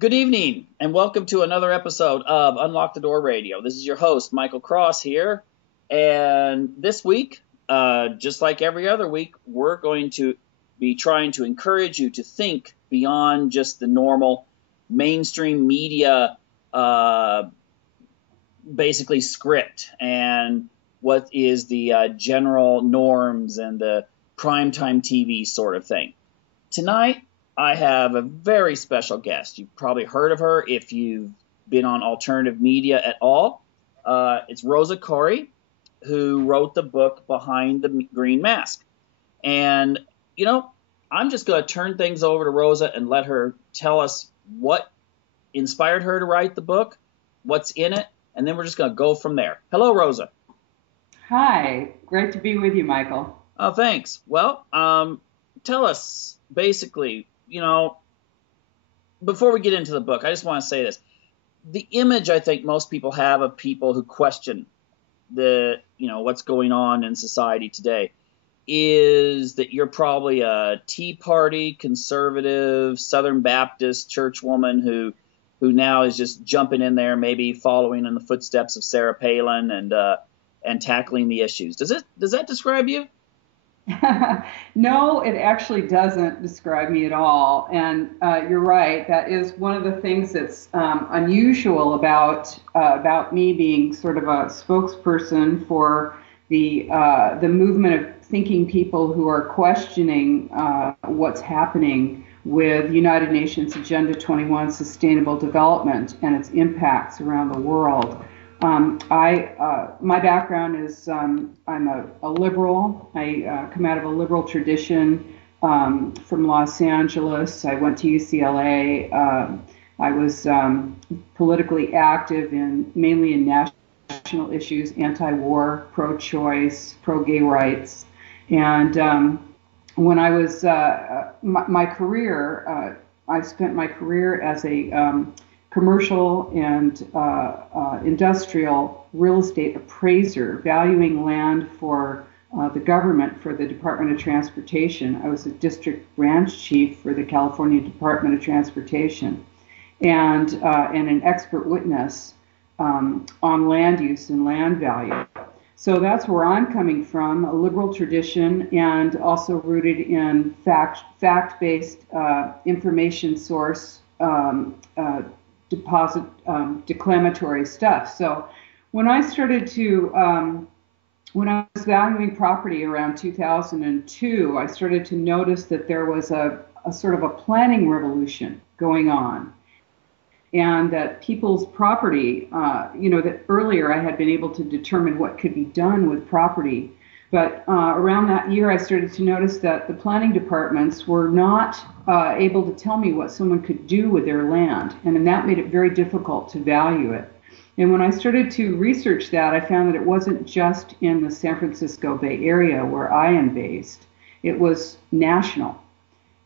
Good evening, and welcome to another episode of Unlock the Door Radio. This is your host, Michael Cross here, and this week, just like every other week, we're going to be trying to encourage you to think beyond just the normal mainstream media, basically script, and what is the general norms and the primetime TV sort of thing. Tonight, I have a very special guest. You've probably heard of her if you've been on alternative media at all. It's Rosa Koire, who wrote the book Behind the Green Mask. And, I'm just going to turn things over to Rosa and let her tell us what inspired her to write the book, what's in it, and then we're just going to go from there. Hello, Rosa. Hi, great to be with you, Michael. Oh, thanks. Well, tell us basically, before we get into the book, I just want to say this. The image I think most people have of people who question what's going on in society today is that you're probably a Tea Party, conservative, Southern Baptist churchwoman who now is just jumping in there, maybe following in the footsteps of Sarah Palin and tackling the issues. Does that describe you? No, it actually doesn't describe me at all. And you're right. That is one of the things that's unusual about me being sort of a spokesperson for the movement of thinking people who are questioning what's happening with United Nations Agenda 21 Sustainable Development and its impacts around the world. My background is I'm a liberal. I come out of a liberal tradition from Los Angeles. I went to UCLA. I was politically active mainly in national issues, anti-war, pro-choice, pro-gay rights. And when I was my career, I spent my career as a commercial and industrial real estate appraiser, valuing land for the government, for the Department of Transportation. I was a district branch chief for the California Department of Transportation, and an expert witness on land use and land value. So that's where I'm coming from, a liberal tradition, and also rooted in fact-based information source declamatory stuff. So when I was valuing property around 2002, I started to notice that there was a sort of a planning revolution going on, and that people's property, that earlier I had been able to determine what could be done with property. But around that year, I started to notice that the planning departments were not able to tell me what someone could do with their land, and that made it very difficult to value it. And when I started to research that, I found that it wasn't just in the San Francisco Bay Area where I am based. It was national.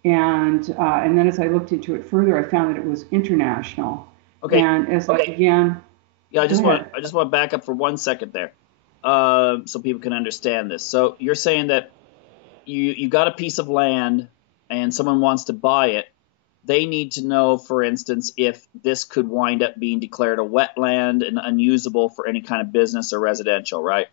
And then as I looked into it further, I found that it was international. Okay. And as I began... Yeah, I just want to back up for 1 second there. So people can understand this. So you're saying that you got a piece of land and someone wants to buy it. They need to know, for instance, if this could wind up being declared a wetland and unusable for any kind of business or residential, right?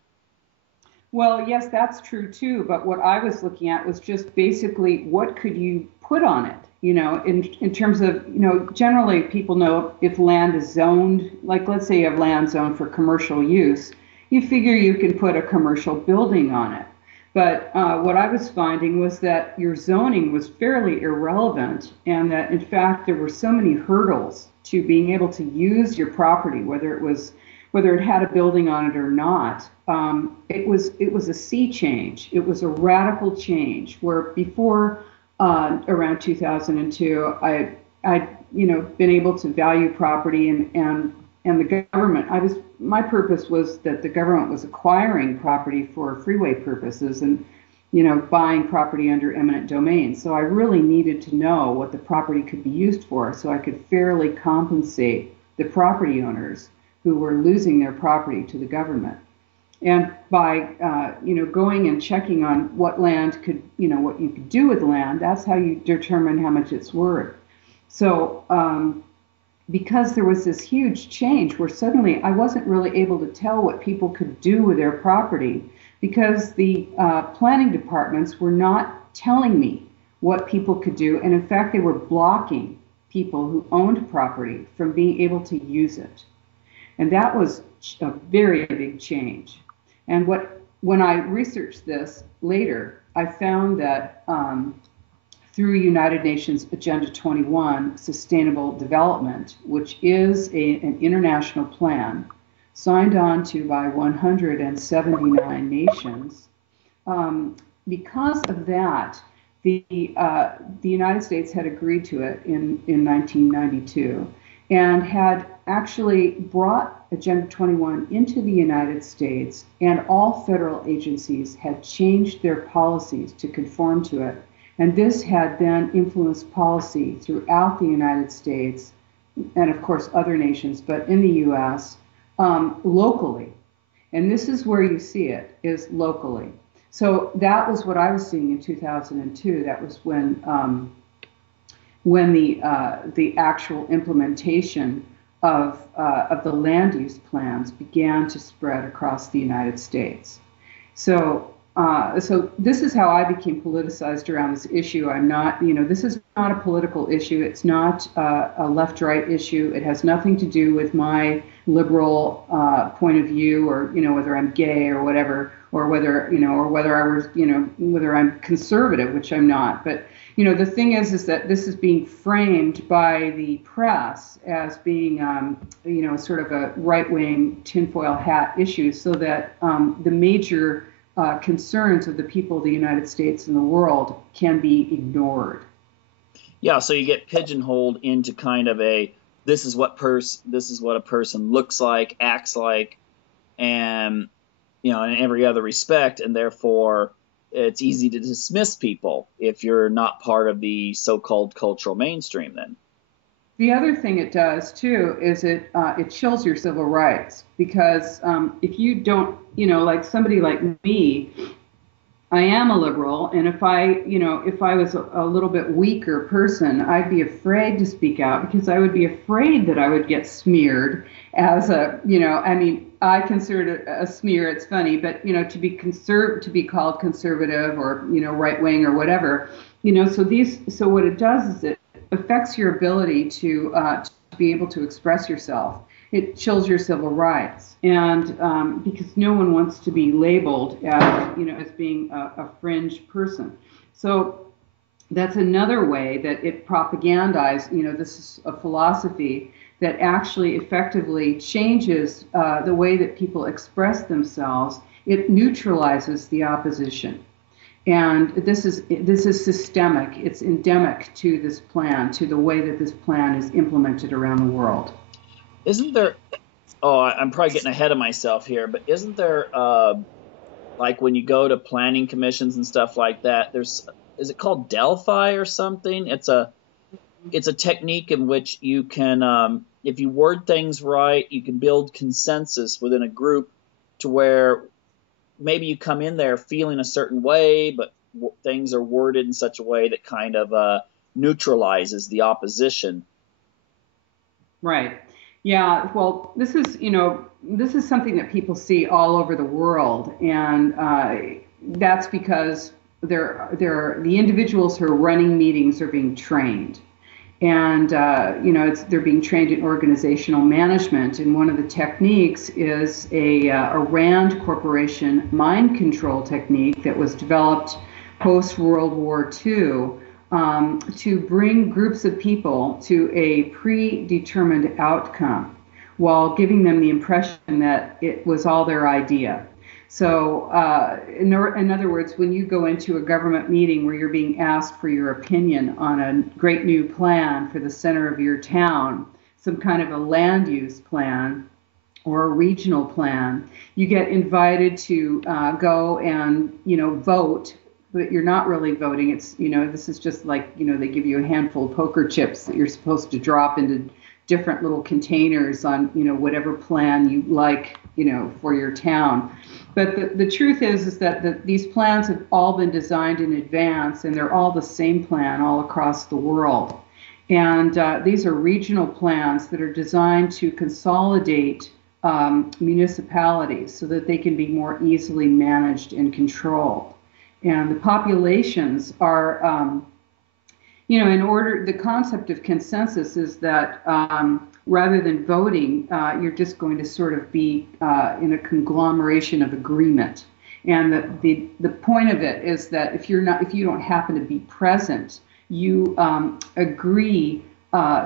Well, yes, that's true too. But what I was looking at was just basically what could you put on it? In terms of, generally people know if land is zoned, like let's say you have land zoned for commercial use, you figure you can put a commercial building on it. But what I was finding was that your zoning was fairly irrelevant, and that in fact there were so many hurdles to being able to use your property, whether it had a building on it or not. It was a sea change. It was a radical change where before around 2002, I'd been able to value property and the government. My purpose was that the government was acquiring property for freeway purposes and, buying property under eminent domain. So I really needed to know what the property could be used for so I could fairly compensate the property owners who were losing their property to the government. And by, going and checking on what land could, what you could do with land, that's how you determine how much it's worth. So, because there was this huge change where suddenly I wasn't really able to tell what people could do with their property because the planning departments were not telling me what people could do. And in fact, they were blocking people who owned property from being able to use it. And that was a very big change. And when I researched this later, I found that through United Nations Agenda 21, Sustainable Development, which is an international plan signed on to by 179 nations, because of that, the United States had agreed to it in 1992 and had actually brought Agenda 21 into the United States, and all federal agencies had changed their policies to conform to it. And this had then influenced policy throughout the United States and, of course, other nations, but in the U.S., locally. And this is where you see it, is locally. So that was what I was seeing in 2002. That was when the actual implementation of the land use plans began to spread across the United States. So this is how I became politicized around this issue. I'm not, this is not a political issue. It's not a left-right issue. It has nothing to do with my liberal point of view, or whether I'm gay or whatever, or whether whether I'm conservative, which I'm not. But the thing is that this is being framed by the press as being sort of a right-wing tinfoil hat issue, so that the major concerns of the people of the United States and the world can be ignored. Yeah, so you get pigeonholed into kind of this is what a person looks like, acts like, and in every other respect, and therefore it's easy to dismiss people if you're not part of the so-called cultural mainstream then. The other thing it does too is it chills your civil rights, because if you don't, like somebody like me, I am a liberal, and if I was a little bit weaker person, I'd be afraid to speak out, because I would be afraid that I would get smeared as I consider it a smear. It's funny, but to be called conservative or right wing or whatever, so what it does is it affects your ability to be able to express yourself. It chills your civil rights, and because no one wants to be labeled as being a fringe person. So that's another way that it propagandized. This is a philosophy that actually effectively changes the way that people express themselves. It neutralizes the opposition. And this is systemic. It's endemic to this plan, to the way that this plan is implemented around the world. Isn't there? Oh, I'm probably getting ahead of myself here, but isn't there, like when you go to planning commissions and stuff like that? Is it called Delphi or something? It's a technique in which you can, if you word things right, you can build consensus within a group to where maybe you come in there feeling a certain way, but things are worded in such a way that kind of neutralizes the opposition. Right. Yeah. Well, this is something that people see all over the world, and that's because the individuals who are running meetings are being trained. And they're being trained in organizational management, and one of the techniques is a Rand Corporation mind control technique that was developed post World War II to bring groups of people to a predetermined outcome, while giving them the impression that it was all their idea. So, in other words, when you go into a government meeting where you're being asked for your opinion on a great new plan for the center of your town, some kind of a land use plan or a regional plan, you get invited to go and, vote, but you're not really voting. It's, this is just like, they give you a handful of poker chips that you're supposed to drop into different little containers on, whatever plan you like, for your town. But the truth is that these plans have all been designed in advance, and they're all the same plan all across the world. And these are regional plans that are designed to consolidate municipalities so that they can be more easily managed and controlled. And the populations are, the concept of consensus is that rather than voting, you're just going to sort of be in a conglomeration of agreement. And the point of it is that if you don't happen to be present, you agree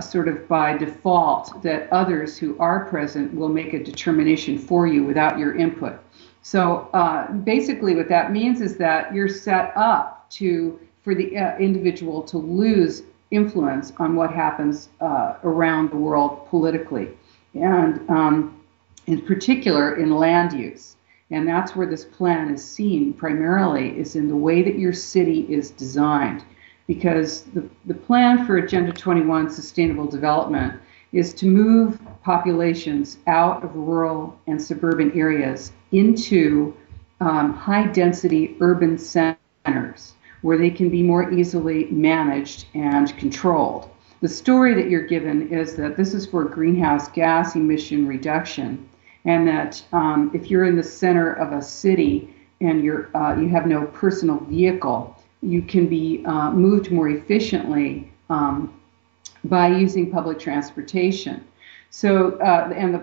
sort of by default that others who are present will make a determination for you without your input. So basically what that means is that you're set up for the individual to lose influence on what happens around the world politically, and in particular in land use. And that's where this plan is seen primarily, is in the way that your city is designed. Because the plan for Agenda 21 Sustainable Development is to move populations out of rural and suburban areas into high-density urban centers where they can be more easily managed and controlled. The story that you're given is that this is for greenhouse gas emission reduction, and that if you're in the center of a city and you have no personal vehicle, you can be moved more efficiently by using public transportation. So, and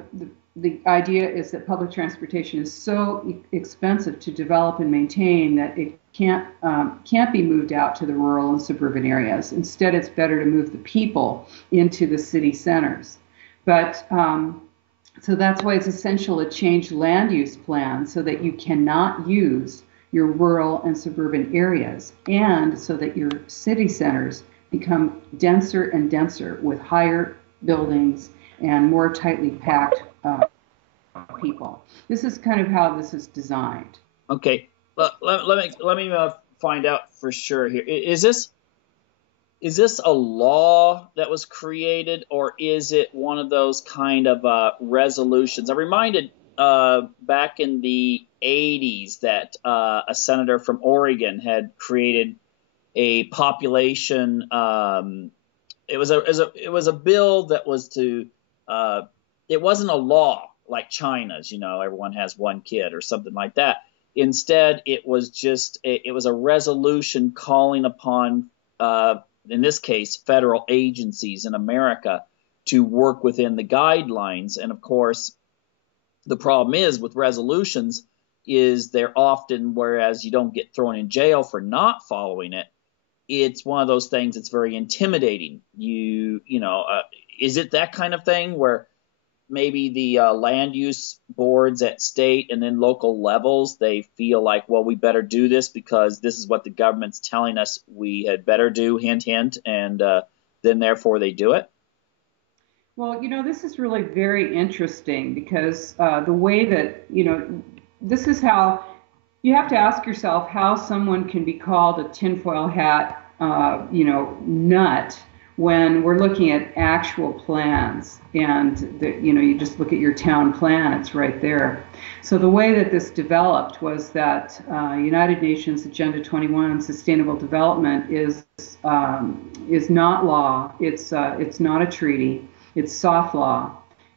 the idea is that public transportation is so expensive to develop and maintain that it can't be moved out to the rural and suburban areas. Instead, it's better to move the people into the city centers. But so that's why it's essential to change land use plans so that you cannot use your rural and suburban areas, and so that your city centers become denser and denser with higher buildings and more tightly packed people. This is kind of how this is designed. Okay, let me find out for sure here. Is this a law that was created, or is it one of those kind of resolutions? I'm reminded back in the 80s that a senator from Oregon had created a population. It was a bill that was to. It wasn't a law like China's. Everyone has one kid or something like that. Instead, it was just it was a resolution calling upon, in this case, federal agencies in America to work within the guidelines. And of course, the problem is with resolutions is they're often, whereas you don't get thrown in jail for not following it, it's one of those things that's very intimidating. Is it that kind of thing where maybe the land use boards at state and then local levels, they feel like, well, we better do this because this is what the government's telling us we had better do, hint, hint, and then therefore they do it? Well, this is really very interesting because the way that, this is how you have to ask yourself how someone can be called a tinfoil hat, nut when we're looking at actual plans. And, you just look at your town plan, it's right there. So the way that this developed was that United Nations Agenda 21 Sustainable Development is not law. It's not a treaty. It's soft law.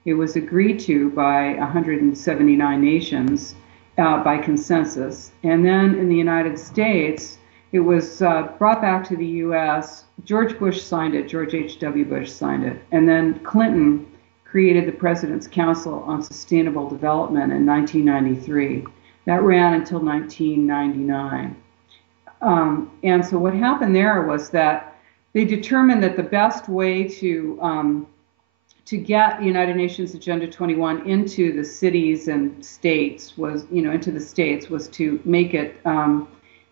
It was agreed to by 179 nations by consensus. And then in the United States, it was brought back to the U.S. George Bush signed it. George H.W. Bush signed it. And then Clinton created the President's Council on Sustainable Development in 1993. That ran until 1999. And so what happened there was that they determined that the best way to get United Nations Agenda 21 into the cities and states was, was to make it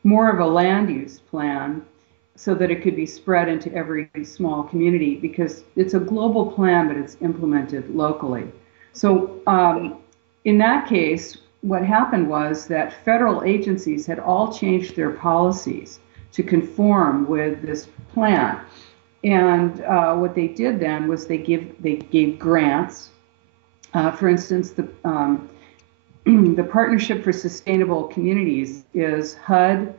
more of a land use plan so that it could be spread into every small community, because it's a global plan, but it's implemented locally. So in that case, what happened was that federal agencies had all changed their policies to conform with this plan. And what they did then was they gave grants. For instance, the Partnership for Sustainable Communities is HUD,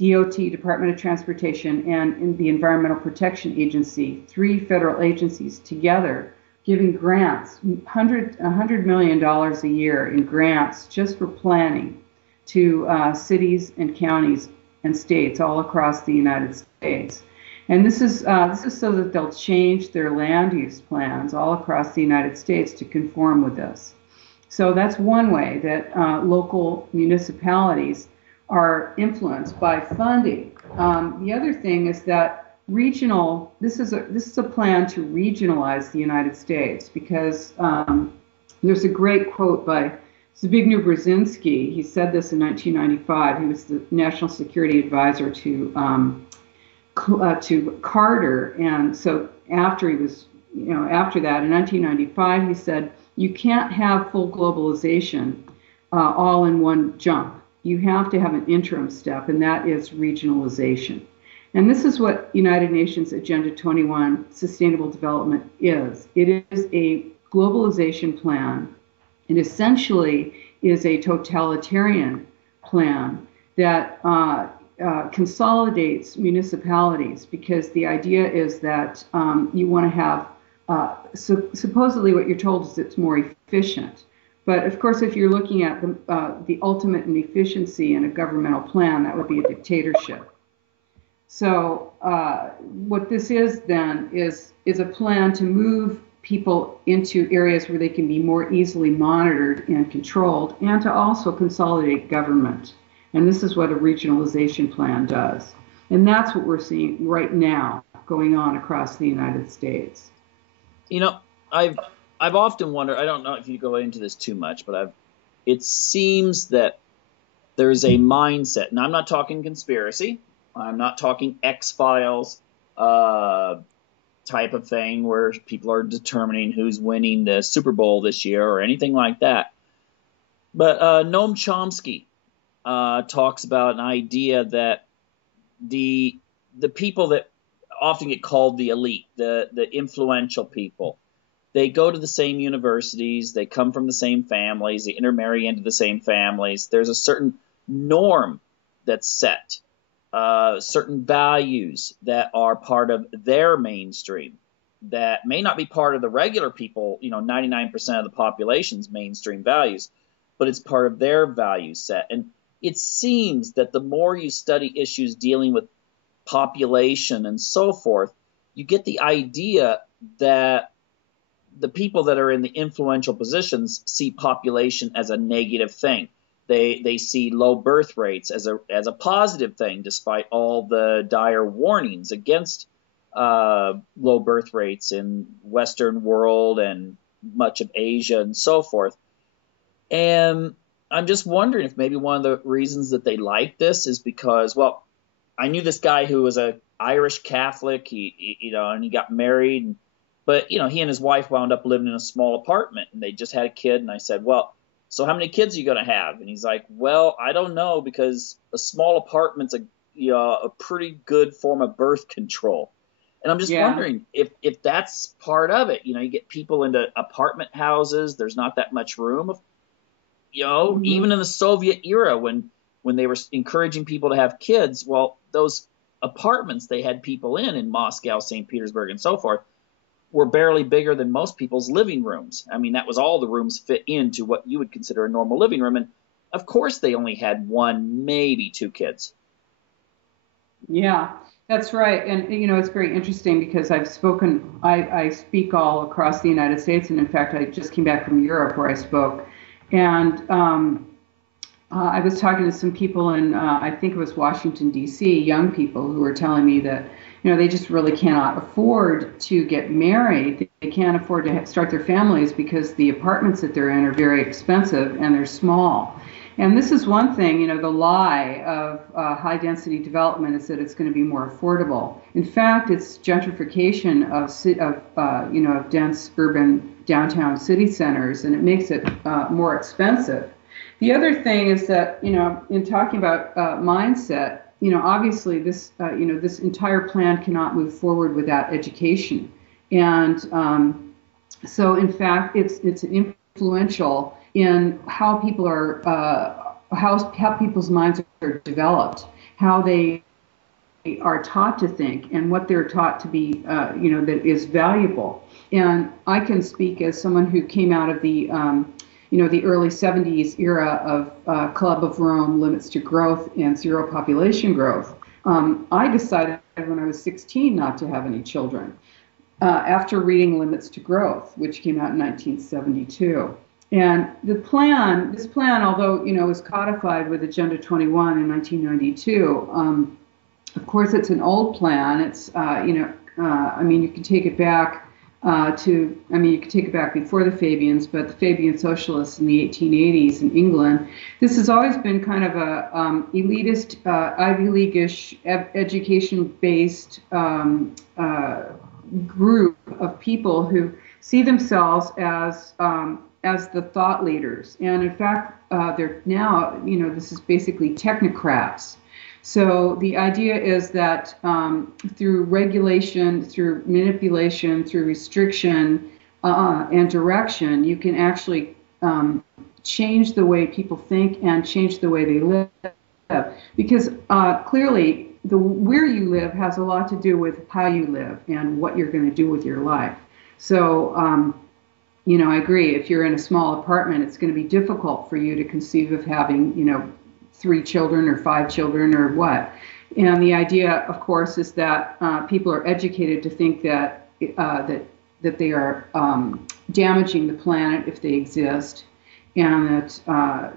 DOT, Department of Transportation, and in the Environmental Protection Agency, 3 federal agencies together, giving grants, $100 million a year in grants just for planning to cities and counties and states all across the United States. And this is so that they'll change their land use plans all across the United States to conform with this. So that's one way that local municipalities are influenced by funding. The other thing is that this is a plan to regionalize the United States, because there's a great quote by Zbigniew Brzezinski. He said this in 1995. He was the national security advisor to Carter, and so after that in 1995, he said, you can't have full globalization all in one jump. You have to have an interim step, and that is regionalization. And this is what United Nations Agenda 21 Sustainable Development is. It is a globalization plan. It essentially is a totalitarian plan that consolidates municipalities, because the idea is that you want to have, supposedly what you're told is it's more efficient. But of course, if you're looking at the ultimate in efficiency in a governmental plan, that would be a dictatorship. So what this is then is a plan to move people into areas where they can be more easily monitored and controlled, and to also consolidate government. And this is what a regionalization plan does. And that's what we're seeing right now going on across the United States. You know, I've often wondered, I don't know if you go into this too much, but it seems that there's a mindset, and I'm not talking conspiracy, I'm not talking X-Files type of thing where people are determining who's winning the Super Bowl this year or anything like that. But Noam Chomsky talks about an idea that the people that often get called the elite, the influential people, they go to the same universities, they come from the same families, they intermarry into the same families. There's a certain norm that's set, certain values that are part of their mainstream that may not be part of the regular people, 99% of the population's mainstream values, but it's part of their value set. And it seems that the more you study issues dealing with population and so forth, you get the idea that the people that are in the influential positions see population as a negative thing. They see low birth rates as a positive thing, despite all the dire warnings against low birth rates in Western world and much of Asia and so forth. And I'm just wondering if maybe one of the reasons that they like this is because, well, I knew this guy who was an Irish Catholic, and he got married, but he and his wife wound up living in a small apartment, and they just had a kid. And I said, well, so how many kids are you going to have? And he's like, well, I don't know, because a small apartment's a pretty good form of birth control. And I'm just wondering if that's part of it. You get people into apartment houses. There's not that much room. Even in the Soviet era when they were encouraging people to have kids, well, those apartments they had people in Moscow, St. Petersburg, and so forth, were barely bigger than most people's living rooms. I mean, that was all the rooms fit into what you would consider a normal living room. And of course, they only had 1, maybe 2 kids. Yeah, that's right. And, it's very interesting because I speak all across the United States. And in fact, I just came back from Europe where I spoke. And I was talking to some people in, I think it was Washington, D.C., young people who were telling me that, they just really cannot afford to get married. They can't afford to start their families because the apartments that they're in are very expensive and they're small. And this is one thing, the lie of high-density development is that it's going to be more affordable. In fact, it's gentrification of dense urban downtown city centers, and it makes it more expensive. The other thing is that, in talking about mindset, obviously this entire plan cannot move forward without education. And so, in fact, it's influential in how people are, how people's minds are developed, how they are taught to think and what they're taught to be, that is valuable. And I can speak as someone who came out of the the early 70s era of Club of Rome, limits to growth, and zero population growth. I decided when I was 16 not to have any children after reading Limits to Growth, which came out in 1972. And this plan, although was codified with Agenda 21 in 1992, of course it's an old plan. It's you can take it back you could take it back before the Fabians, but the Fabian socialists in the 1880s in England. This has always been kind of a elitist, Ivy League-ish, education-based group of people who see themselves as the thought leaders. And in fact, they're now, this is basically technocrats. So the idea is that through regulation, through manipulation, through restriction and direction, you can actually change the way people think and change the way they live. Because clearly, where you live has a lot to do with how you live and what you're going to do with your life. So, I agree. If you're in a small apartment, it's going to be difficult for you to conceive of having, 3 children or 5 children or what. And the idea, of course, is that people are educated to think that that they are damaging the planet if they exist, and that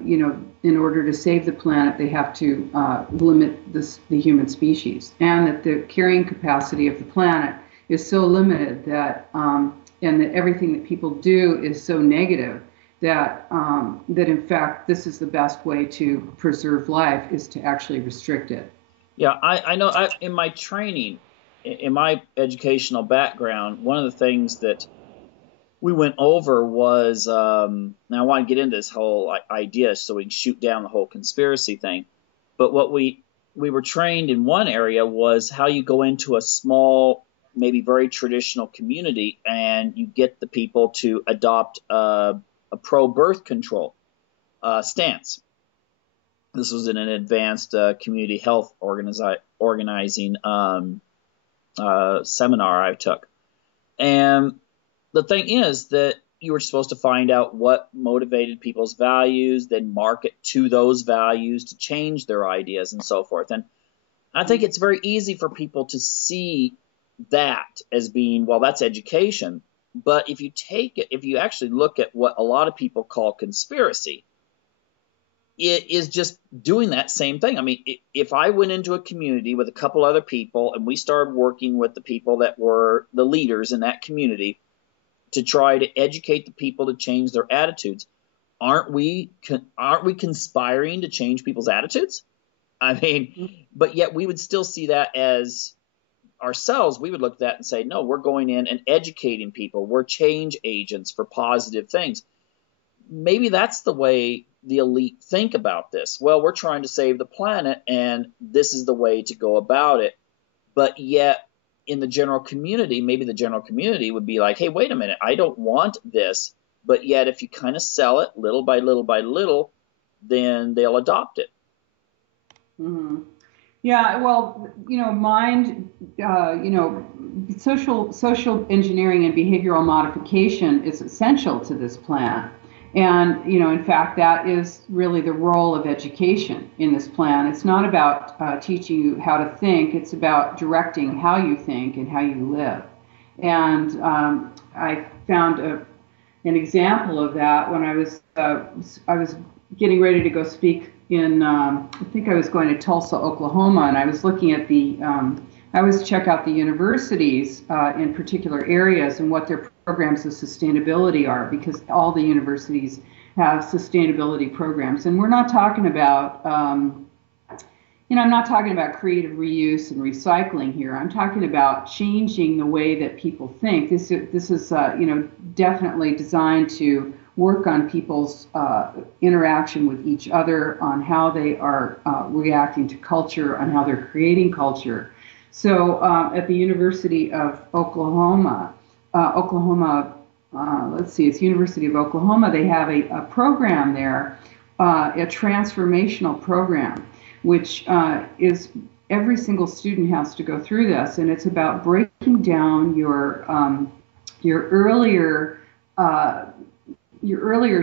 in order to save the planet, they have to limit the human species, and that the carrying capacity of the planet is so limited that and that everything that people do is so negative that in fact this is the best way to preserve life, is to actually restrict it. Yeah, I know. In my training, in my educational background, one of the things that we went over was, now I want to get into this whole idea so we can shoot down the whole conspiracy thing. But what we were trained in one area was how you go into a small, maybe very traditional community, and you get the people to adopt a pro-birth control stance. This was in an advanced community health organizing seminar I took. And the thing is that you were supposed to find out what motivated people's values, then market to those values to change their ideas and so forth. And I think it's very easy for people to see that as being, well, that's education. But if you actually look at what a lot of people call conspiracy, it is just doing that same thing. I mean, if I went into a community with a couple other people and we started working with the people that were the leaders in that community to try to educate the people to change their attitudes, aren't we conspiring to change people's attitudes? I mean, but yet we would still see that as ourselves. We would look at that and say, no, we're going in and educating people. We're change agents for positive things. Maybe that's the way the elite think about this. Well, we're trying to save the planet, and this is the way to go about it. But yet, in the general community, maybe the general community would be like, hey, wait a minute, I don't want this. But yet, if you kind of sell it little by little by little, then they'll adopt it. Mm-hmm. Yeah, well, social engineering and behavioral modification is essential to this plan. And, in fact, that is really the role of education in this plan. It's not about teaching you how to think. It's about directing how you think and how you live. And I found an example of that when I was getting ready to go speak in, I think I was going to Tulsa, Oklahoma, and I was looking at I always check out the universities in particular areas and what their programs of sustainability are, because all the universities have sustainability programs. And we're not talking about, I'm not talking about creative reuse and recycling here. I'm talking about changing the way that people think. This is, definitely designed to work on people's interaction with each other, on how they are reacting to culture, on how they're creating culture. So at the University of Oklahoma, it's University of Oklahoma, they have a program there, a transformational program which is every single student has to go through this, and it's about breaking down your earlier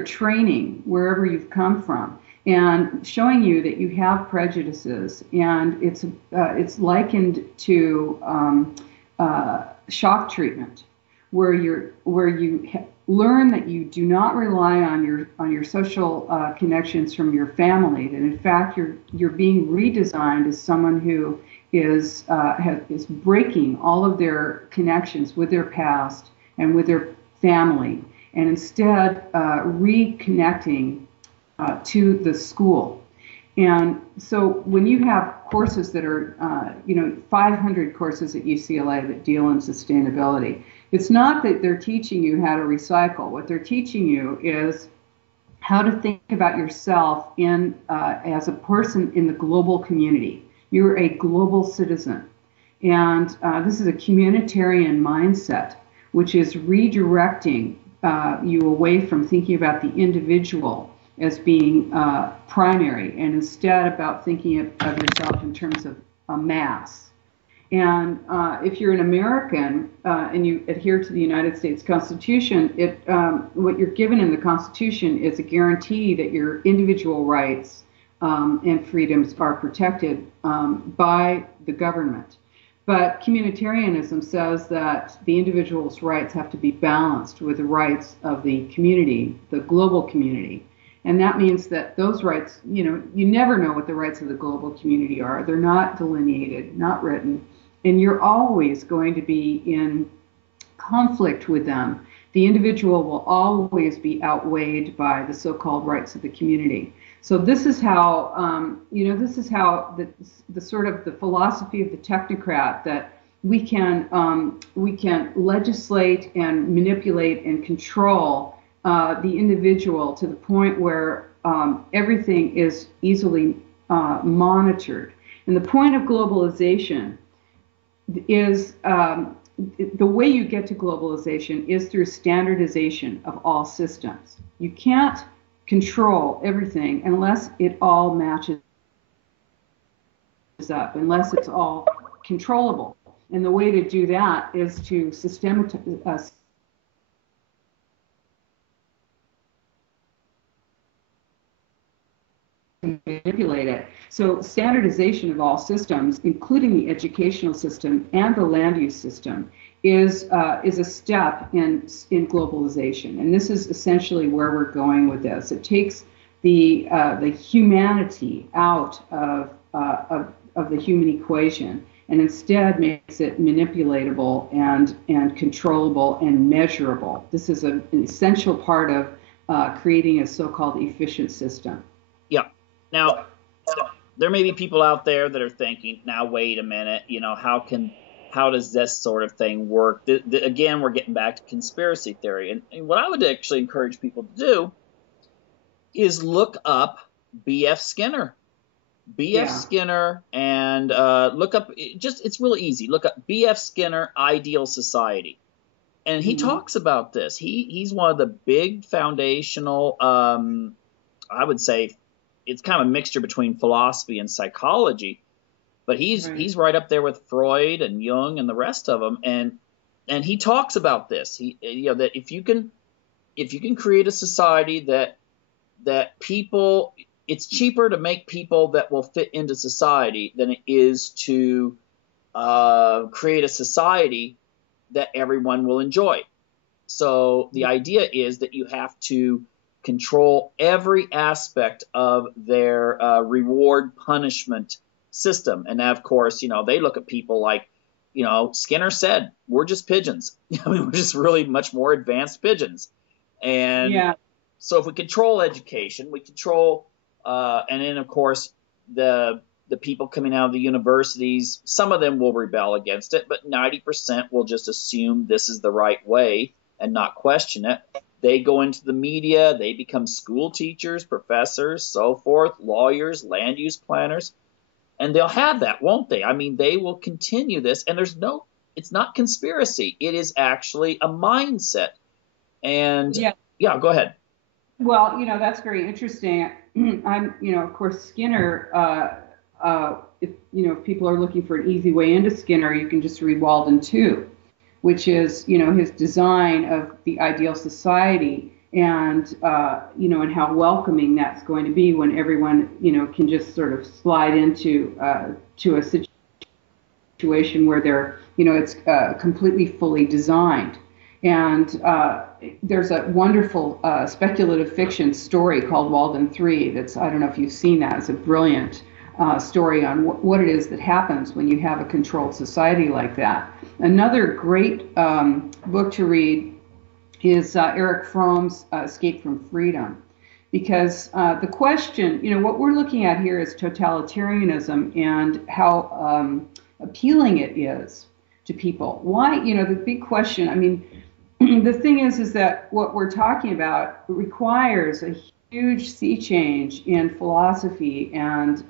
training wherever you've come from, and showing you that you have prejudices, and it's likened to shock treatment, where you learn that you do not rely on your social connections from your family. That in fact you're being redesigned as someone who is breaking all of their connections with their past and with their family, and instead reconnecting to the school. And so when you have courses that are, 500 courses at UCLA that deal in sustainability, it's not that they're teaching you how to recycle. What they're teaching you is how to think about yourself as a person in the global community. You're a global citizen. And this is a communitarian mindset, which is redirecting you away from thinking about the individual as being primary, and instead about thinking of yourself in terms of a mass. And if you're an American and you adhere to the United States Constitution, what you're given in the Constitution is a guarantee that your individual rights and freedoms are protected by the government. But communitarianism says that the individual's rights have to be balanced with the rights of the community, the global community. And that means that those rights, you never know what the rights of the global community are. They're not delineated, not written, and you're always going to be in conflict with them. The individual will always be outweighed by the so-called rights of the community. So this is how, the sort of the philosophy of the technocrat, that we can legislate and manipulate and control the individual to the point where everything is easily monitored. And the point of globalization is the way you get to globalization is through standardization of all systems. You can't control everything unless it all matches up, unless it's all controllable. And the way to do that is to systematize. Manipulate it. So standardization of all systems, including the educational system and the land use system, is a step in globalization. And this is essentially where we're going with this. It takes the humanity out of the human equation, and instead makes it manipulatable and controllable and measurable. This is an essential part of creating a so-called efficient system. Yeah. Now, there may be people out there that are thinking, now, wait a minute, how does this sort of thing work? Again, we're getting back to conspiracy theory. And what I would actually encourage people to do is look up B.F. Skinner. B.F. Skinner, and look up, it's really easy. Look up B.F. Skinner, Ideal Society. And he talks about this. He's one of the big foundational, I would say, it's kind of a mixture between philosophy and psychology, but he's right up there with Freud and Jung and the rest of them, and he talks about this. That if you can create a society that people, it's cheaper to make people that will fit into society than it is to create a society that everyone will enjoy. So the idea is that you have to control every aspect of their reward punishment system. And of course, they look at people like, Skinner said, we're just pigeons. We're just really much more advanced pigeons. And so if we control education, we control, and then of course, the people coming out of the universities, some of them will rebel against it, but 90% will just assume this is the right way and not question it. They go into the media, they become school teachers, professors, so forth, lawyers, land use planners, and they'll have that, won't they? I mean, they will continue this, and it's not conspiracy. It is actually a mindset. And yeah, go ahead. Well, that's very interesting. Of course, Skinner if people are looking for an easy way into Skinner, you can just read Walden 2, which is, his design of the ideal society, and and how welcoming that's going to be when everyone can just sort of slide into to a situation where it's completely fully designed. And there's a wonderful speculative fiction story called Walden 3 that's, I don't know if you've seen that. It's a brilliant story on what it is that happens when you have a controlled society like that. Another great book to read is Erich Fromm's Escape from Freedom. Because the question, what we're looking at here is totalitarianism and how appealing it is to people. Why, the big question, I mean, the thing is that what we're talking about requires a huge sea change in philosophy and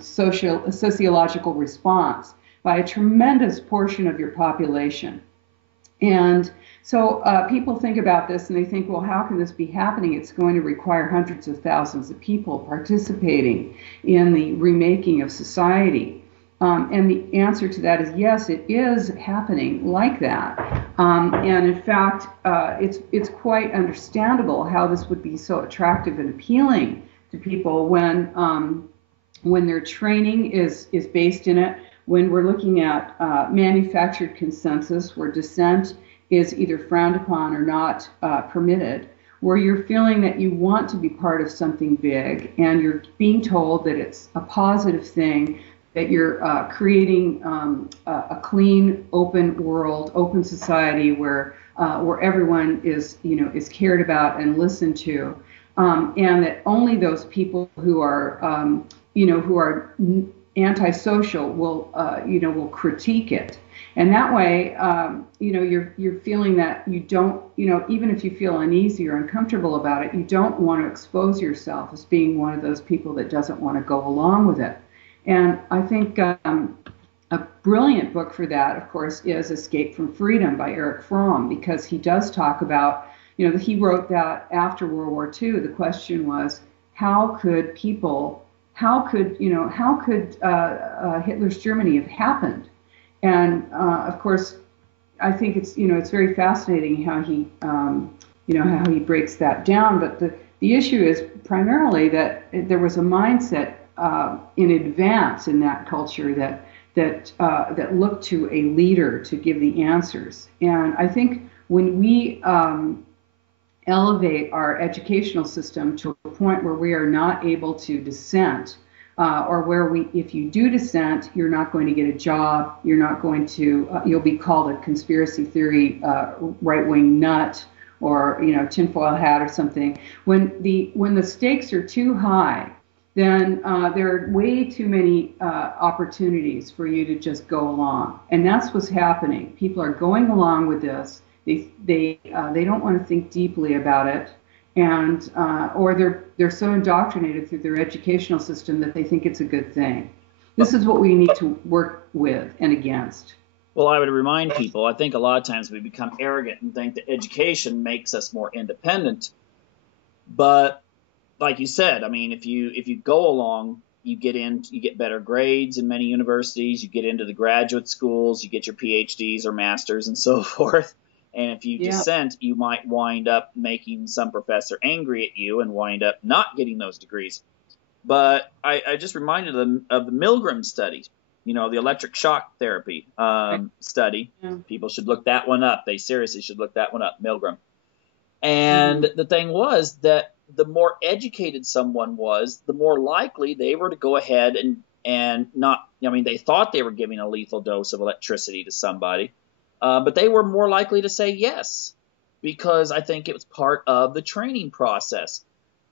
sociological response by a tremendous portion of your population. And so people think about this and they think, well, how can this be happening? It's going to require hundreds of thousands of people participating in the remaking of society. And the answer to that is yes, it is happening like that. And in fact, it's quite understandable how this would be so attractive and appealing to people when their training is based in it, when we're looking at manufactured consensus where dissent is either frowned upon or not permitted, where you're feeling that you want to be part of something big and you're being told that it's a positive thing, that you're creating a clean, open world, open society where everyone is cared about and listened to, and that only those people who are antisocial will critique it. And that way, you're feeling that you don't, even if you feel uneasy or uncomfortable about it, you don't want to expose yourself as being one of those people that doesn't want to go along with it. And I think a brilliant book for that, of course, is Escape from Freedom by Erich Fromm, because he does talk about, he wrote that after World War II. The question was, how could Hitler's Germany have happened? And of course, I think it's very fascinating how he how he breaks that down. But the issue is primarily that there was a mindset in advance in that culture that looked to a leader to give the answers. And I think when we elevate our educational system to a point where we are not able to dissent, or where if you do dissent, you're not going to get a job, you're not going to, you'll be called a conspiracy theory right-wing nut, or tinfoil hat or something. When the stakes are too high, then there are way too many opportunities for you to just go along, and that's what's happening. People are going along with this. They don't want to think deeply about it, and or they're so indoctrinated through their educational system that they think it's a good thing. This is what we need to work with and against. Well, I would remind people, I think a lot of times we become arrogant and think that education makes us more independent. But like you said, I mean, if you go along, you get better grades in many universities, you get into the graduate schools, you get your PhDs or masters and so forth. And if you dissent, you might wind up making some professor angry at you and wind up not getting those degrees. But I just reminded them of the Milgram study, the electric shock therapy study. Yeah. People should look that one up. They seriously should look that one up, Milgram. And the thing was that the more educated someone was, the more likely they were to go ahead and not, they thought they were giving a lethal dose of electricity to somebody. But they were more likely to say yes, because I think it was part of the training process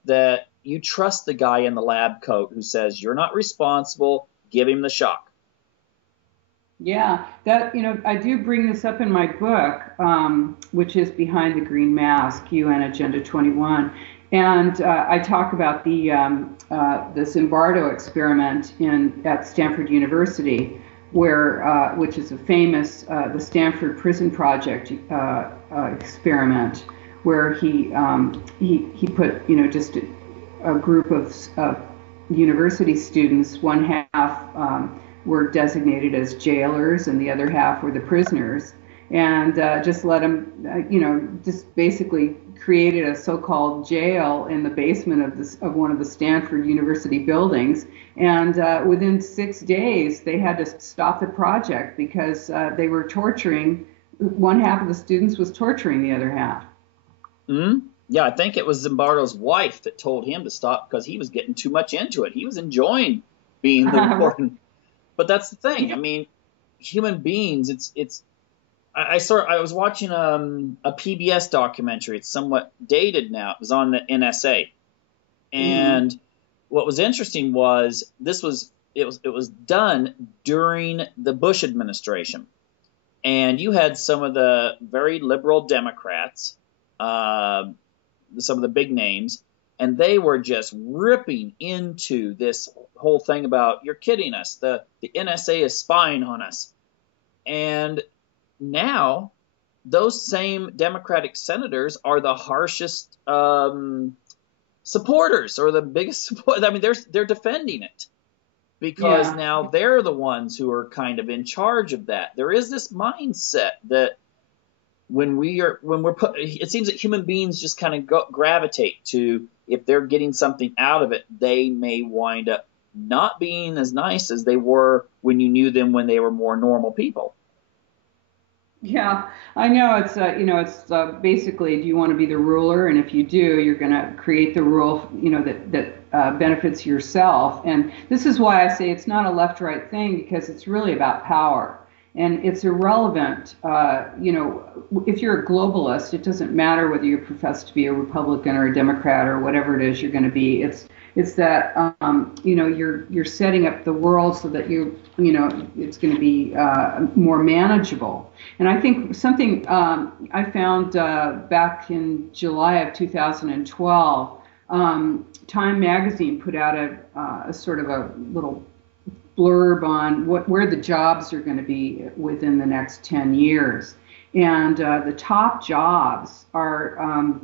that you trust the guy in the lab coat who says, you're not responsible, give him the shock. Yeah, that, I do bring this up in my book, which is Behind the Green Mask, UN Agenda 21. And I talk about the this Zimbardo experiment at Stanford University, where which is a famous the Stanford Prison Project experiment, where he put just a group of university students, one half were designated as jailers and the other half were the prisoners, and just let them, just basically created a so-called jail in the basement of one of the Stanford University buildings. And within 6 days, they had to stop the project because they were torturing. One half of the students was torturing the other half. Mm-hmm. Yeah, I think it was Zimbardo's wife that told him to stop because he was getting too much into it. He was enjoying being the warden. But that's the thing. I mean, human beings. I was watching a PBS documentary. It's somewhat dated now. It was on the NSA, and what was interesting was it was done during the Bush administration, and you had some of the very liberal Democrats, some of the big names, and they were just ripping into this whole thing about, you're kidding us, the NSA is spying on us. And now those same Democratic senators are the harshest supporters, or the biggest support. I mean, they're defending it because now they're the ones who are kind of in charge of that. There is this mindset that it seems that human beings just kind of gravitate to, if they're getting something out of it, they may wind up not being as nice as they were when you knew them when they were more normal people. Yeah, I know. It's basically, do you want to be the ruler? And if you do, you're going to create the rule, that benefits yourself. And this is why I say it's not a left-right thing, because it's really about power. And it's irrelevant, if you're a globalist, it doesn't matter whether you profess to be a Republican or a Democrat or whatever it is you're going to be. It's that you're setting up the world so that it's going to be more manageable. And I think something I found back in July of 2012, Time Magazine put out a sort of a little blurb on where the jobs are going to be within the next 10 years. And the top jobs are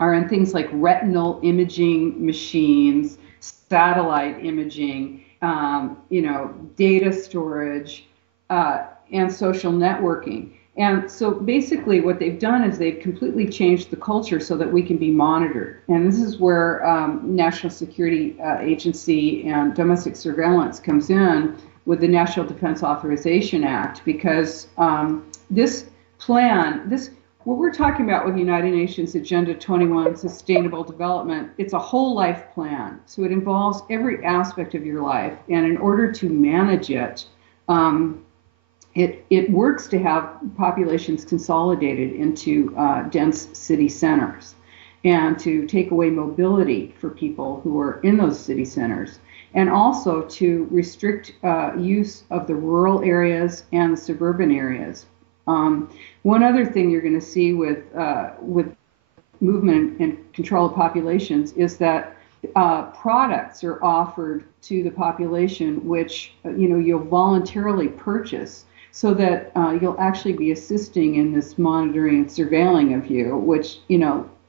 in things like retinal imaging machines, satellite imaging, data storage, and social networking. And so basically what they've done is they've completely changed the culture so that we can be monitored. And this is where National Security Agency and domestic surveillance comes in with the National Defense Authorization Act, because this plan, what we're talking about with the United Nations Agenda 21 Sustainable Development, it's a whole life plan. So it involves every aspect of your life. And in order to manage it, it works to have populations consolidated into dense city centers, and to take away mobility for people who are in those city centers, and also to restrict use of the rural areas and the suburban areas. One other thing you're going to see with movement and control of populations is that products are offered to the population which you'll voluntarily purchase, so that you'll actually be assisting in this monitoring and surveilling of you, which,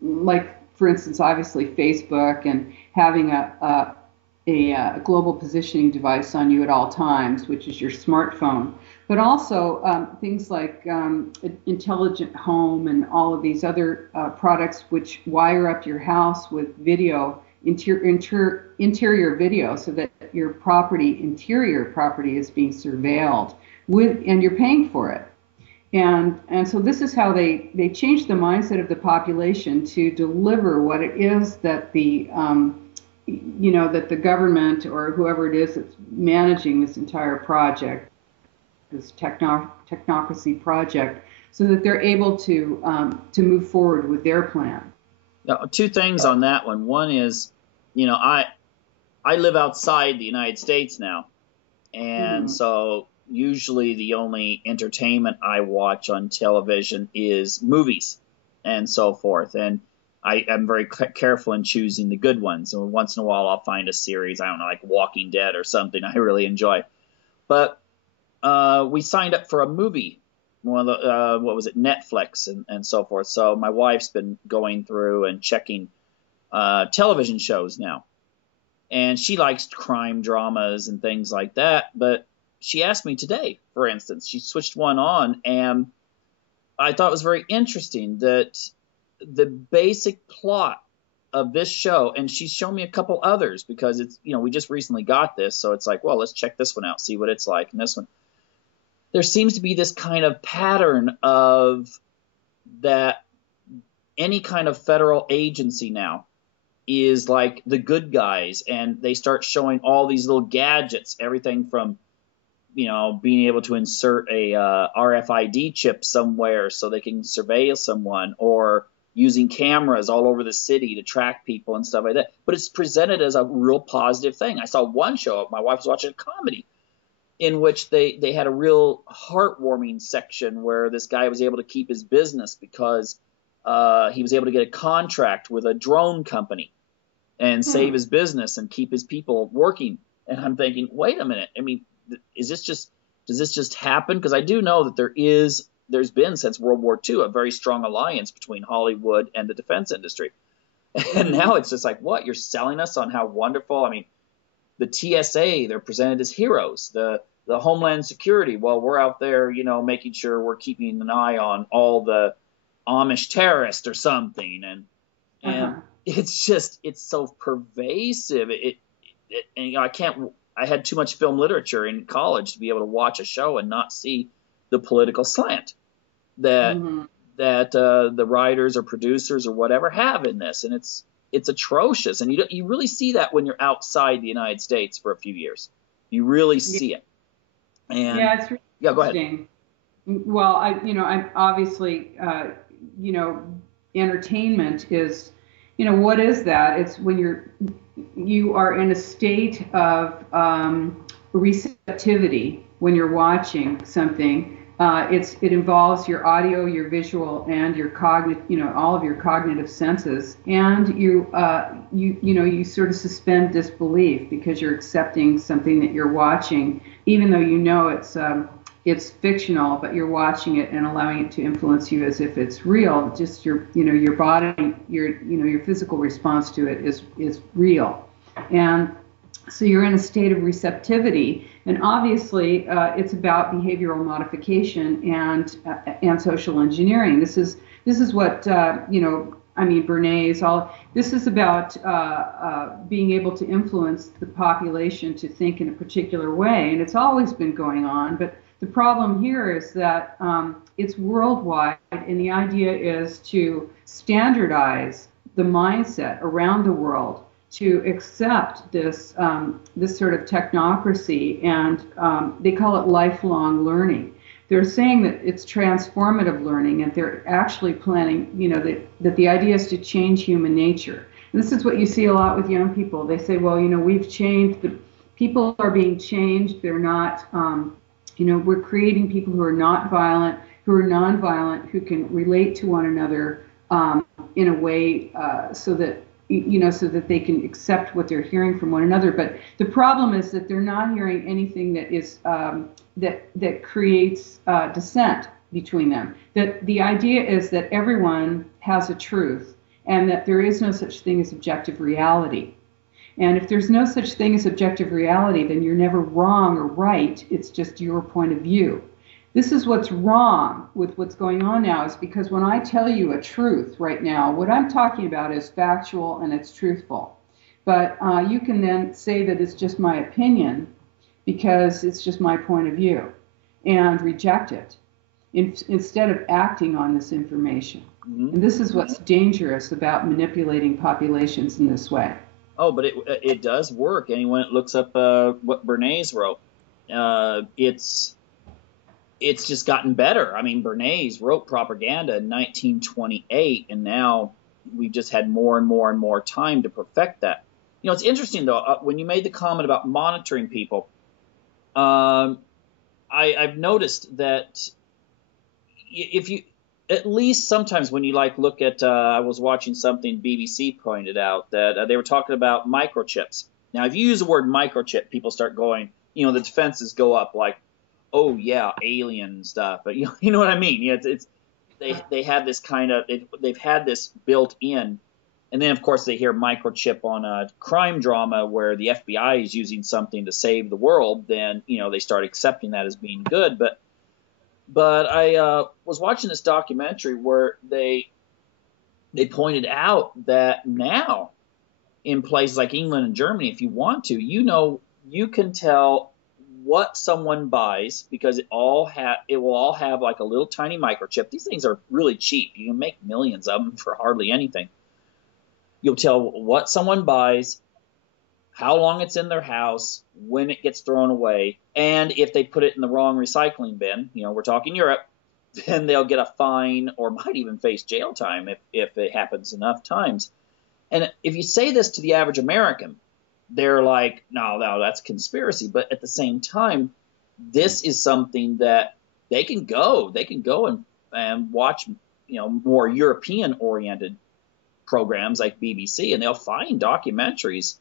like, for instance, obviously Facebook and having a global positioning device on you at all times, which is your smartphone, but also things like intelligent home and all of these other products which wire up your house with video, interior video, so that your interior property is being surveilled, and you're paying for it. And so this is how they change the mindset of the population to deliver what it is that the that the government or whoever it is that's managing this entire project, this technocracy project, so that they're able to move forward with their plan. Now, two things on that one. One is, I live outside the United States now, and so usually the only entertainment I watch on television is movies and so forth. And I'm very careful in choosing the good ones. So once in a while I'll find a series, I don't know, like Walking Dead or something I really enjoy. But we signed up for a movie, one of the, Netflix and so forth. So my wife's been going through and checking television shows now. and she likes crime dramas and things like that. But she asked me today, for instance, she switched one on, and I thought it was very interesting that the basic plot of this show, and she's shown me a couple others because it's, we just recently got this, so it's like, well, let's check this one out, see what it's like. And this one, there seems to be this kind of pattern of that any kind of federal agency now is like the good guys, and they start showing all these little gadgets, everything from being able to insert a RFID chip somewhere so they can surveil someone, or using cameras all over the city to track people and stuff like that. But it's presented as a real positive thing. I saw one show, my wife was watching a comedy, in which they had a real heartwarming section where this guy was able to keep his business because he was able to get a contract with a drone company and save his business and keep his people working. And I'm thinking, wait a minute. I mean, does this just happen? Because I do know that there's been since World War II a very strong alliance between Hollywood and the defense industry. And now it's just like, what? You're selling us on how wonderful? I mean, the TSA, they're presented as heroes. The Homeland Security, well, we're out there, making sure we're keeping an eye on all the Amish terrorists or something. And it's so pervasive. I had too much film literature in college to be able to watch a show and not see the political slant that the writers or producers or whatever have in this, and it's atrocious. And you really see that when you're outside the United States for a few years. You really see it. And it's really go ahead. Well, I'm obviously, entertainment is, what is that? It's when you are in a state of receptivity when you're watching something. It involves your audio, your visual, and your all of your cognitive senses, and you sort of suspend disbelief because you're accepting something that you're watching, even though it's fictional, but you're watching it and allowing it to influence you as if it's real. Just your body, your physical response to it is real, and so you're in a state of receptivity. And obviously, it's about behavioral modification and social engineering. This is what Bernays. This is about being able to influence the population to think in a particular way, and it's always been going on. But the problem here is that it's worldwide, and the idea is to standardize the mindset around the world to accept this sort of technocracy, and they call it lifelong learning. They're saying that it's transformative learning, and they're actually planning, that the idea is to change human nature. And this is what you see a lot with young people. They say, well, we've changed. The people are being changed. They're not, we're creating people who are not violent, who are nonviolent, who can relate to one another in a way so that they can accept what they're hearing from one another. But the problem is that they're not hearing anything that is that creates dissent between them. That the idea is that everyone has a truth, and that there is no such thing as objective reality. And if there's no such thing as objective reality, then you're never wrong or right. It's just your point of view. This is what's wrong with what's going on now, is because when I tell you a truth right now, what I'm talking about is factual and it's truthful. But you can then say that it's just my opinion because it's just my point of view, and reject it instead of acting on this information. And this is what's dangerous about manipulating populations in this way. Oh, but it does work. Anyone that looks up what Bernays wrote, it's just gotten better. I mean, Bernays wrote propaganda in 1928, and now we've just had more and more and more time to perfect that. It's interesting, though, when you made the comment about monitoring people, I've noticed that if you, at least sometimes when you look at, I was watching something BBC pointed out that they were talking about microchips. Now, if you use the word microchip, people start going, the defenses go up like, oh yeah, alien stuff. But you know what I mean? They have this kind of, they've had this built in And then, of course, they hear microchip on a crime drama where the FBI is using something to save the world. Then, they start accepting that as being good. But I was watching this documentary where they pointed out that now in places like England and Germany, if you want to, you can tell what someone buys because it will all have like a little tiny microchip. These things are really cheap. You can make millions of them for hardly anything. You'll tell what someone buys, how long it's in their house, when it gets thrown away, and if they put it in the wrong recycling bin, we're talking Europe, then they'll get a fine or might even face jail time if it happens enough times. And if you say this to the average American, they're like, no, that's conspiracy. But at the same time, this is something that they can go and watch, more European-oriented programs like BBC, and they'll find documentaries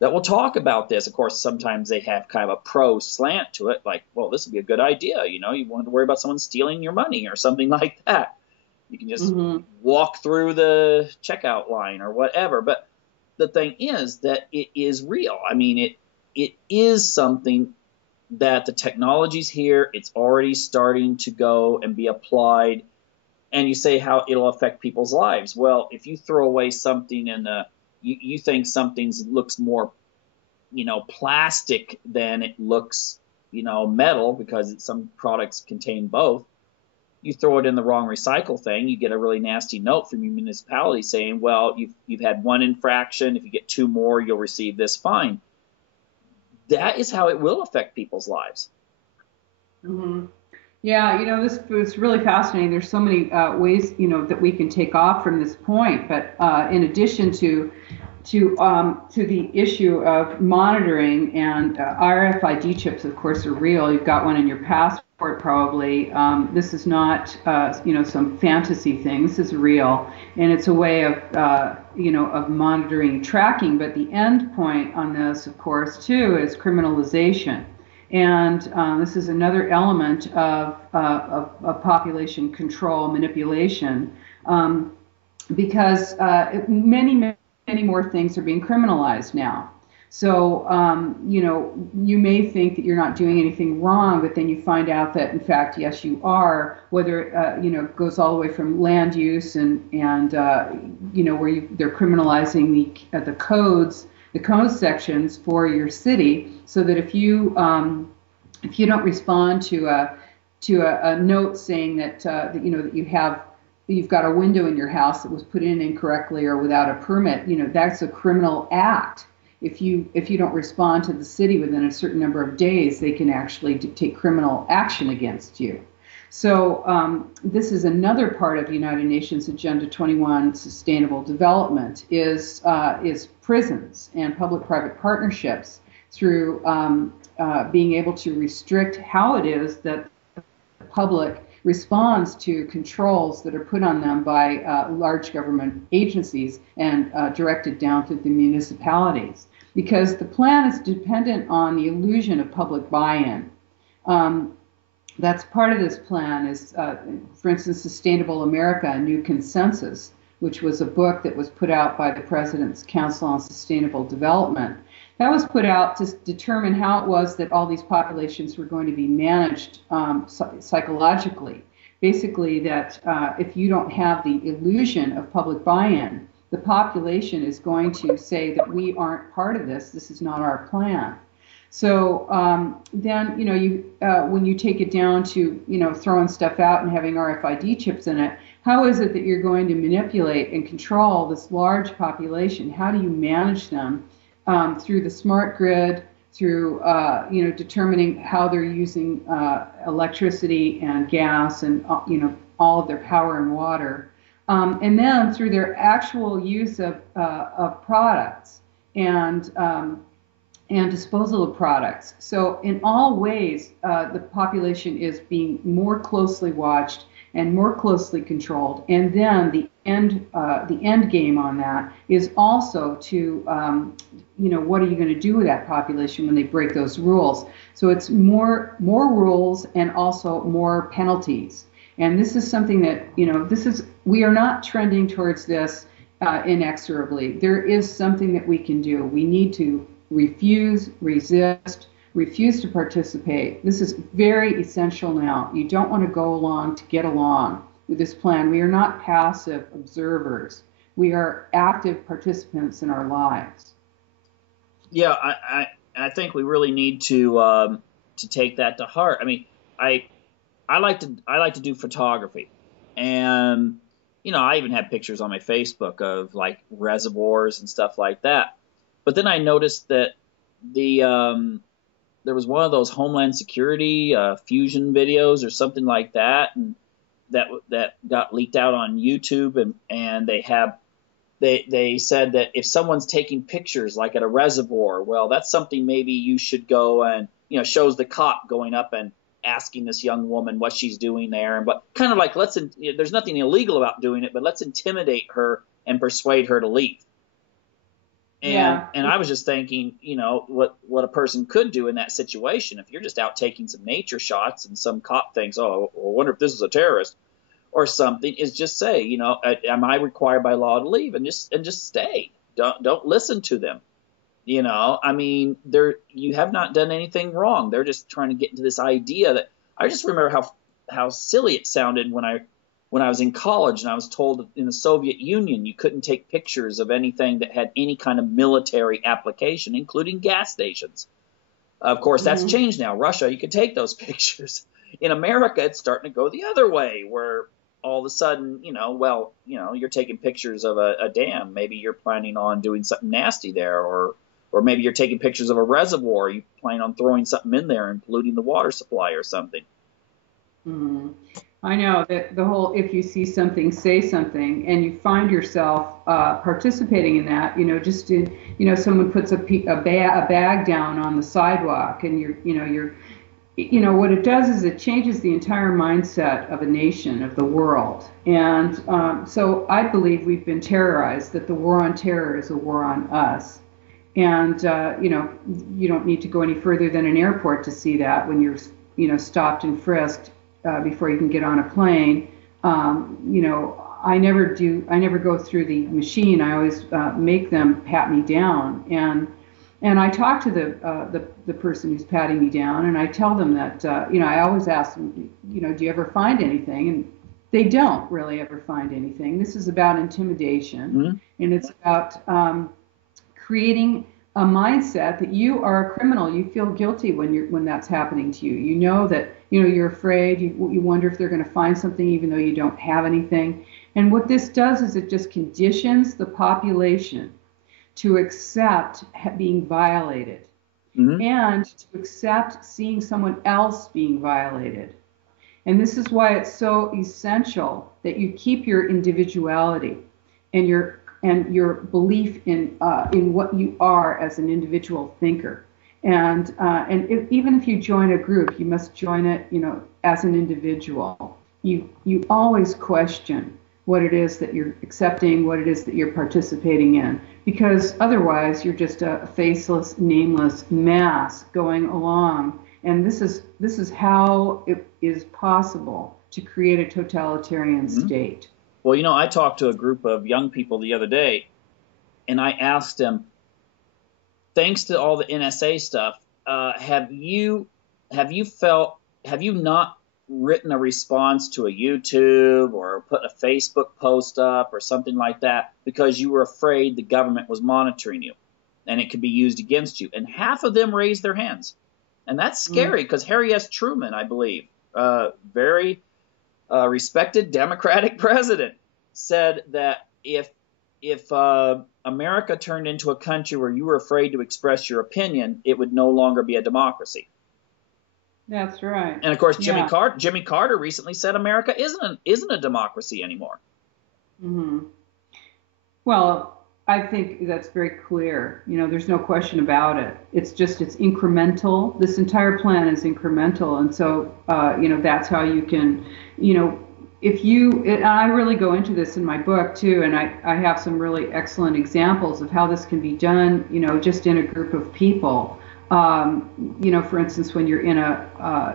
that will talk about this. Of course, sometimes they have kind of a pro slant to it, like, well, this would be a good idea. You want to worry about someone stealing your money or something like that. You can just walk through the checkout line or whatever. But the thing is that it is real. I mean, it is something that the technology's here. It's already starting to go and be applied. And you say how it'll affect people's lives. Well, if you throw away something and you think something looks more, plastic than it looks, metal, because some products contain both. You throw it in the wrong recycle thing, you get a really nasty note from your municipality saying, well, you've had one infraction. If you get two more, you'll receive this fine. That is how it will affect people's lives. Mm-hmm. Yeah, this is really fascinating. There's so many ways, that we can take off from this point. But in addition to the issue of monitoring, and RFID chips, of course, are real. You've got one in your passport, probably. This is not, some fantasy thing. This is real, and it's a way of, of monitoring, tracking. But the end point on this, of course, too, is criminalization. And this is another element of population control manipulation, because many more things are being criminalized now. So, you may think that you're not doing anything wrong, but then you find out that, in fact, yes, you are, whether it goes all the way from land use and where they're criminalizing the codes, the code sections for your city, so that if you don't respond to a note saying that you've got a window in your house that was put in incorrectly or without a permit, that's a criminal act. If you don't respond to the city within a certain number of days, they can actually take criminal action against you. So this is another part of United Nations Agenda 21 Sustainable Development is prisons and public-private partnerships through being able to restrict how it is that the public responds to controls that are put on them by large government agencies and directed down to the municipalities. Because the plan is dependent on the illusion of public buy-in. That's part of this plan is, for instance, Sustainable America, A New Consensus, which was a book that was put out by the President's Council on Sustainable Development. That was put out to determine how it was that all these populations were going to be managed psychologically. Basically, that if you don't have the illusion of public buy-in, the population is going to say that we aren't part of this. This is not our plan. So then, when you take it down to, throwing stuff out and having RFID chips in it, how is it that you're going to manipulate and control this large population? How do you manage them through the smart grid, through, determining how they're using electricity and gas and, all of their power and water, and then through their actual use of products and disposal of products. So in all ways, the population is being more closely watched and more closely controlled. And then the end game on that is also to, what are you going to do with that population when they break those rules? So it's more rules and also more penalties. And this is something that, we are not trending towards this inexorably. There is something that we can do. We need to refuse, resist, refuse to participate. This is very essential now. You don't want to go along to get along with this plan. We are not passive observers. We are active participants in our lives. Yeah, I think we really need to take that to heart. I mean, I like to do photography, and I even have pictures on my Facebook of like reservoirs and stuff like that. But then I noticed that there was one of those Homeland Security fusion videos or something like that, and that got leaked out on YouTube, and they said that if someone's taking pictures like at a reservoir, well, that's something maybe you should go and shows the cop going up and asking this young woman what she's doing there, but kind of like there's nothing illegal about doing it, but let's intimidate her and persuade her to leave. And I was just thinking, what a person could do in that situation. If you're just out taking some nature shots and some cop thinks, oh, I wonder if this is a terrorist or something, is just say, am I required by law to leave, and just stay. Don't listen to them. I mean, you have not done anything wrong. They're just trying to get into this idea that I just remember how silly it sounded when I was in college and I was told in the Soviet Union you couldn't take pictures of anything that had any kind of military application, including gas stations. Of course, that's changed now. Russia, you can take those pictures. In America, it's starting to go the other way, where all of a sudden, you're taking pictures of a dam. Maybe you're planning on doing something nasty there, or maybe you're taking pictures of a reservoir. You plan on throwing something in there and polluting the water supply or something. I know that the whole "if you see something, say something," and you find yourself participating in that. Just in someone puts a bag down on the sidewalk, and what it does is it changes the entire mindset of a nation, of the world. And so I believe we've been terrorized, that the war on terror is a war on us. And, you don't need to go any further than an airport to see that when you're, stopped and frisked before you can get on a plane. I never go through the machine. I always make them pat me down. And I talk to the person who's patting me down, and I tell them that, I always ask them, do you ever find anything? And they don't really ever find anything. This is about intimidation, and it's about creating a mindset that you are a criminal. You feel guilty when that's happening to you. You know that you're afraid. You wonder if they're going to find something even though you don't have anything. And what this does is it just conditions the population to accept being violated and to accept seeing someone else being violated. And this is why it's so essential that you keep your individuality and your belief in what you are as an individual thinker. And even if you join a group, you must join it, as an individual. You always question what it is that you're accepting, what it is that you're participating in, because otherwise you're just a faceless, nameless mass going along. And this is how it is possible to create a totalitarian state. Well, I talked to a group of young people the other day, and I asked them, thanks to all the NSA stuff, have you not written a response to a YouTube or put a Facebook post up or something like that because you were afraid the government was monitoring you and it could be used against you? And half of them raised their hands. And that's scary because Harry S. Truman, I believe, very respected Democratic president, said that if America turned into a country where you were afraid to express your opinion, it would no longer be a democracy. That's right. And of course, Jimmy Carter recently said America isn't a democracy anymore. Well, I think that's very clear. There's no question about it. It's incremental. This entire plan is incremental, and so that's how you can, and I really go into this in my book too, and I have some really excellent examples of how this can be done, just in a group of people. For instance, when you're in a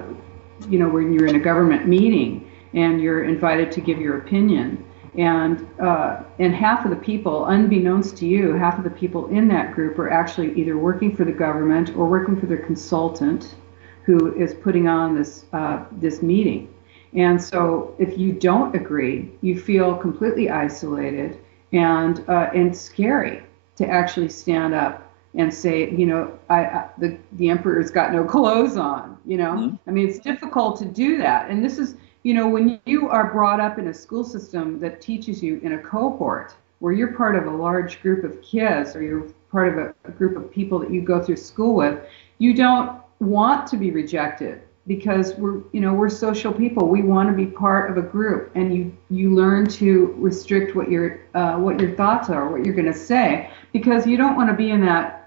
government meeting and you're invited to give your opinion, And half of the people, unbeknownst to you, half of the people in that group are actually either working for the government or working for their consultant, who is putting on this meeting. And so, if you don't agree, you feel completely isolated and scary to actually stand up and say, the emperor's got no clothes on. Mm-hmm. I mean, it's difficult to do that. And this is, when you are brought up in a school system that teaches you in a cohort where you're part of a large group of kids, or you're part of a group of people that you go through school with, you don't want to be rejected, because we're social people. We want to be part of a group, and you learn to restrict what your thoughts are, what you're going to say, because you don't want to be in that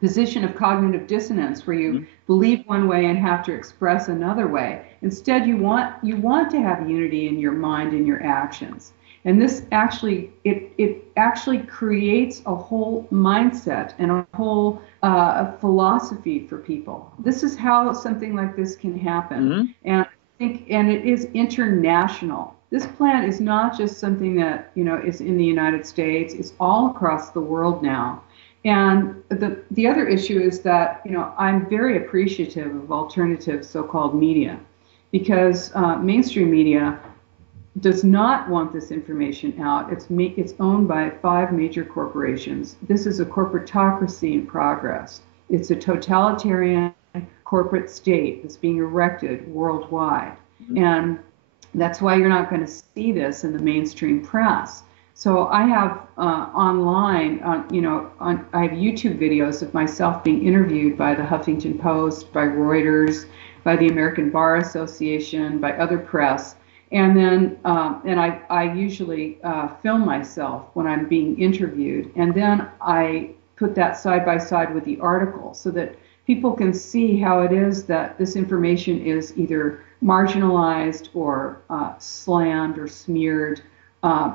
position of cognitive dissonance where you believe one way and have to express another way. Instead, you want to have unity in your mind and your actions. And this actually, it actually creates a whole mindset and a whole philosophy for people. This is how something like this can happen. And it is international. This plan is not just something that is in the United States. It's all across the world now. And the other issue is that I'm very appreciative of alternative so-called media, because mainstream media does not want this information out. It's owned by 5 major corporations. This is a corporatocracy in progress. It's a totalitarian corporate state that's being erected worldwide. And that's why you're not going to see this in the mainstream press. So I have online, I have YouTube videos of myself being interviewed by the Huffington Post, by Reuters, by the American Bar Association, by other press. And then, I usually film myself when I'm being interviewed. And then I put that side by side with the article so that people can see how it is that this information is either marginalized or slammed or smeared,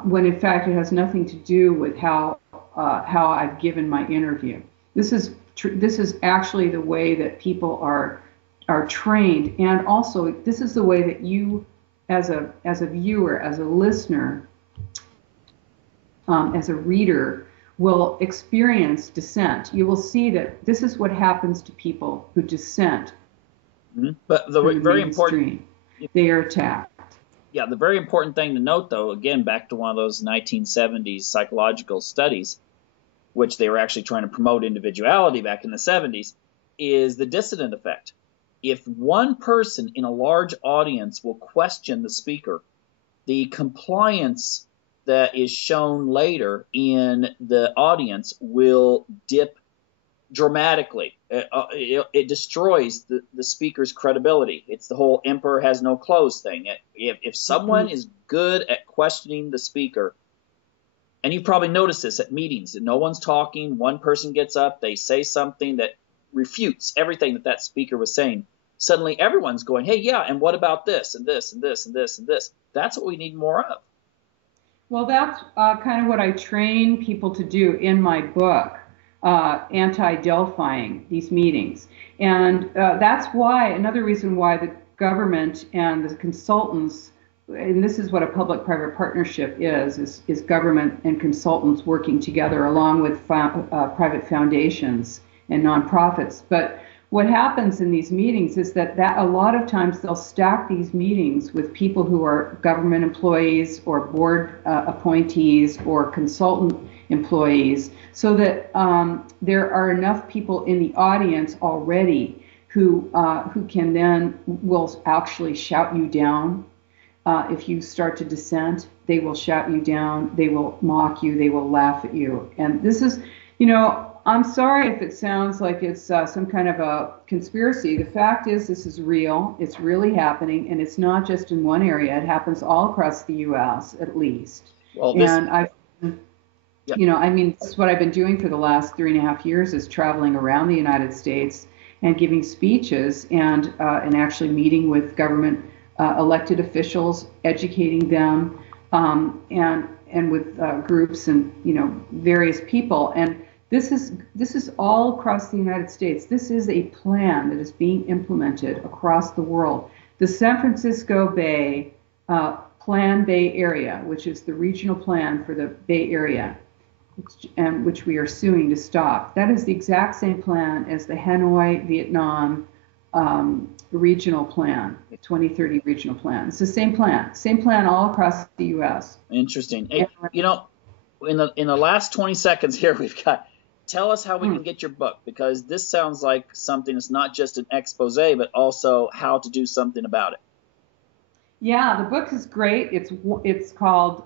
when in fact it has nothing to do with how I've given my interview. This is actually the way that people are trained, and also this is the way that you, as a viewer, as a listener, as a reader, will experience dissent. You will see that this is what happens to people who dissent. But the very important, they are attacked. Yeah, the very important thing to note, though, again, back to one of those 1970s psychological studies, which they were actually trying to promote individuality back in the 70s, is the dissident effect. If one person in a large audience will question the speaker, the compliance that is shown later in the audience will dip dramatically. It destroys the speaker's credibility. It's the whole emperor has no clothes thing. If someone is good at questioning the speaker, and you've probably noticed this at meetings, that no one's talking, one person gets up, they say something that refutes everything that speaker was saying. Suddenly everyone's going, hey, yeah, and what about this and this and this and this and this? That's what we need more of. Well, that's kind of what I train people to do in my book, anti-Delphing these meetings. And that's why, another reason why the government and the consultants, and this is what a public-private partnership is government and consultants working together along with private foundations and nonprofits. But what happens in these meetings is that a lot of times they'll stack these meetings with people who are government employees or board appointees or consultant employees, so that there are enough people in the audience already who can then will actually shout you down. If you start to dissent, they will shout you down, they will mock you, they will laugh at you. And this is, I'm sorry if it sounds like it's some kind of a conspiracy. The fact is, this is real. It's really happening, and it's not just in one area. It happens all across the U.S. at least. Well, this is what I've been doing for the last 3.5 years, is traveling around the United States and giving speeches and actually meeting with government elected officials, educating them, and with groups and various people. And this is all across the United States. This is a plan that is being implemented across the world. The San Francisco Bay Plan Bay Area, which is the regional plan for the Bay Area, which we are suing to stop. That is the exact same plan as the Hanoi, Vietnam regional plan, the 2030 regional plan. It's the same plan all across the U.S. Interesting. Hey, in the last 20 seconds here we've got, tell us how we can get your book, because this sounds like something that's not just an expose, but also how to do something about it. Yeah, the book is great. It's called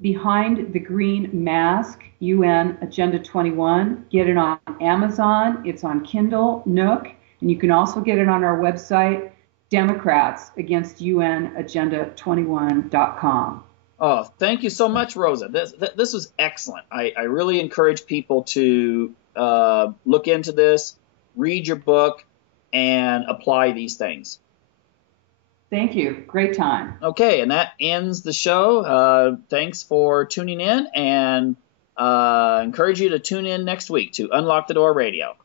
Behind the Green Mask, UN Agenda 21. Get it on Amazon. It's on Kindle, Nook, and you can also get it on our website, democratsagainstunagendatwenty1.com. Oh, thank you so much, Rosa. This was excellent. I really encourage people to look into this, read your book, and apply these things. Thank you. Great time. Okay, and that ends the show. Thanks for tuning in, and encourage you to tune in next week to Unlock the Door Radio.